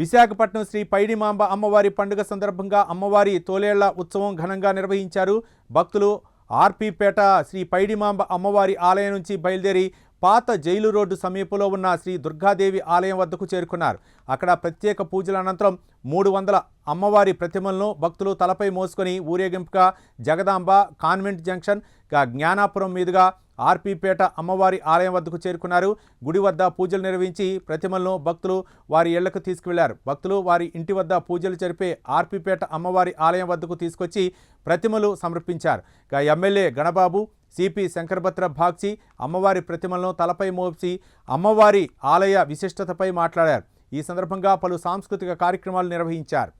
విశాఖపట్నం శ్రీ పైడిమాంబ అమ్మవారి పండుగ సందర్భంగా అమ్మవారి తోలేళ్ల ఉత్సవం ఘనంగా నిర్వహించారు. భక్తులు ఆర్పీపేట శ్రీ పైడిమాంబ అమ్మవారి ఆలయం నుంచి బయలుదేరి పాత జైలు రోడ్డు సమీపంలో ఉన్న శ్రీ దుర్గాదేవి ఆలయం వద్దకు చేరుకున్నారు. అక్కడ ప్రత్యేక పూజల అనంతరం 300 అమ్మవారి ప్రతిమలను భక్తులు తలపై మోసుకొని ఊరేగింపుగా జగదాంబ కాన్వెంట్ జంక్షన్ జ్ఞానాపురం మీదుగా ఆర్పీపేట అమ్మవారి ఆలయం వద్దకు చేరుకున్నారు. గుడి వద్ద పూజలు నిర్వహించి ప్రతిమలను భక్తులు వారి ఇళ్లకు తీసుకువెళ్లారు. భక్తులు వారి ఇంటి వద్ద పూజలు జరిపే ఆర్పీపేట అమ్మవారి ఆలయం వద్దకు తీసుకొచ్చి ప్రతిమలు సమర్పించారు. ఎమ్మెల్యే గణబాబు, సిపి శంకరభద్ర బాగ్చి అమ్మవారి ప్రతిమలను తలపై మోసి అమ్మవారి ఆలయ విశిష్టతపై మాట్లాడారు. ఈ సందర్భంగా పలు సాంస్కృతిక కార్యక్రమాలు నిర్వహించారు.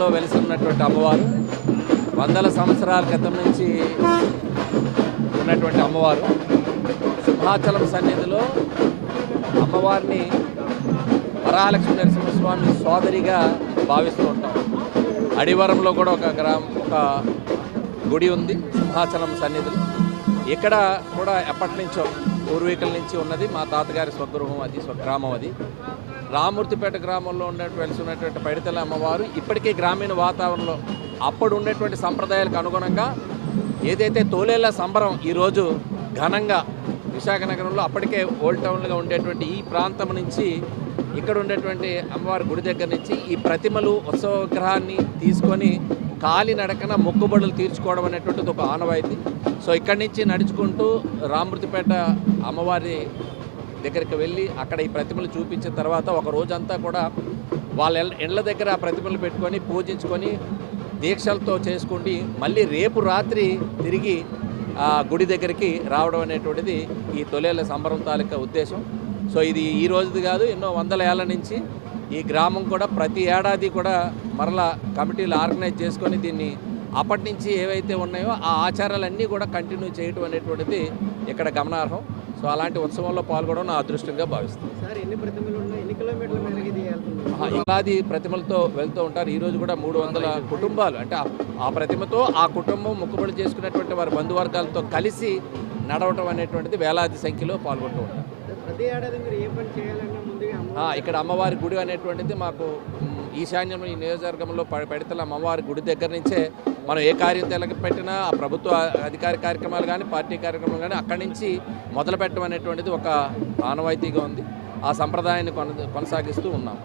గ్రామంలో వెలిసి ఉన్నటువంటి అమ్మవారు వందల సంవత్సరాల క్రితం నుంచి ఉన్నటువంటి అమ్మవారు. సింహాచలం సన్నిధిలో అమ్మవారిని వరహాలక్ష్మి నరసింహస్వామి సోదరిగా భావిస్తూ ఉంటాం. అడివరంలో కూడా ఒక గుడి ఉంది సింహాచలం సన్నిధిలో. ఇక్కడ కూడా ఎప్పటి నుంచో పూర్వీకుల నుంచి ఉన్నది. మా తాతగారి స్వగృహం అది, స్వగ్రామం అది. రామూర్తిపేట గ్రామంలో వెలిసి ఉన్నటువంటి పైడితల్లి అమ్మవారు ఇప్పటికీ గ్రామీణ వాతావరణంలో అప్పుడు ఉండేటువంటి సంప్రదాయాలకు అనుగుణంగా ఏదైతే తోలేళ్ల సంబరం ఈరోజు ఘనంగా విశాఖ నగరంలో అప్పటికే ఓల్డ్ టౌన్లుగా ఉండేటువంటి ఈ ప్రాంతం నుంచి ఇక్కడ ఉండేటువంటి అమ్మవారి గుడి దగ్గర నుంచి ఈ ప్రతిమలు ఉత్సవ విగ్రహాన్ని తీసుకొని కాలినడకన మొక్కుబడులు తీర్చుకోవడం అనేటువంటిది ఒక ఆనవాయితీ. సో ఇక్కడి నుంచి నడుచుకుంటూ రామూర్తిపేట అమ్మవారి దగ్గరికి వెళ్ళి అక్కడ ఈ ప్రతిమలు చూపించిన తర్వాత ఒక రోజంతా కూడా వాళ్ళ ఇళ్ళ దగ్గర ఆ ప్రతిమలు పెట్టుకొని పూజించుకొని దీక్షలతో చేసుకుండి మళ్ళీ రేపు రాత్రి తిరిగి ఆ గుడి దగ్గరికి రావడం అనేటువంటిది ఈ తొలేళ్ల సంబరం తాలూకా ఉద్దేశం. సో ఇది ఈ రోజుది కాదు, ఎన్నో వందల ఏళ్ల నుంచి ఈ గ్రామం కూడా ప్రతి ఏడాది కూడా మరలా కమిటీలు ఆర్గనైజ్ చేసుకొని దీన్ని అప్పటి నుంచి ఏవైతే ఉన్నాయో ఆ ఆచారాలన్నీ కూడా కంటిన్యూ చేయడం అనేటువంటిది ఇక్కడ గమనార్హం. సో అలాంటి ఉత్సవంలో పాల్గొనడం నా అదృష్టంగా భావిస్తాను. ఇలాది ప్రతిమలతో వెళ్తూ ఉంటారు. ఈరోజు కూడా 300 కుటుంబాలు, అంటే ఆ ప్రతిమతో ఆ కుటుంబం మొక్కుబడి చేసుకున్నటువంటి వారి బంధువర్గాలతో కలిసి నడవటం అనేటువంటిది వేలాది సంఖ్యలో పాల్గొంటూ ఉంటారు. ఇక్కడ అమ్మవారి గుడి అనేటువంటిది మాకు ఈశాన్యంలో ఈ నియోజకవర్గంలో పైడితల్లి అమ్మవారి గుడి దగ్గర నుంచే మనం ఏ కార్యం పెట్టినా ఆ ప్రభుత్వ అధికార కార్యక్రమాలు కానీ పార్టీ కార్యక్రమాలు కానీ అక్కడి నుంచి మొదలు పెట్టడం అనేటువంటిది ఒక ఆనవాయితీగా ఉంది. ఆ సంప్రదాయాన్ని కొనసాగిస్తూ ఉన్నాం.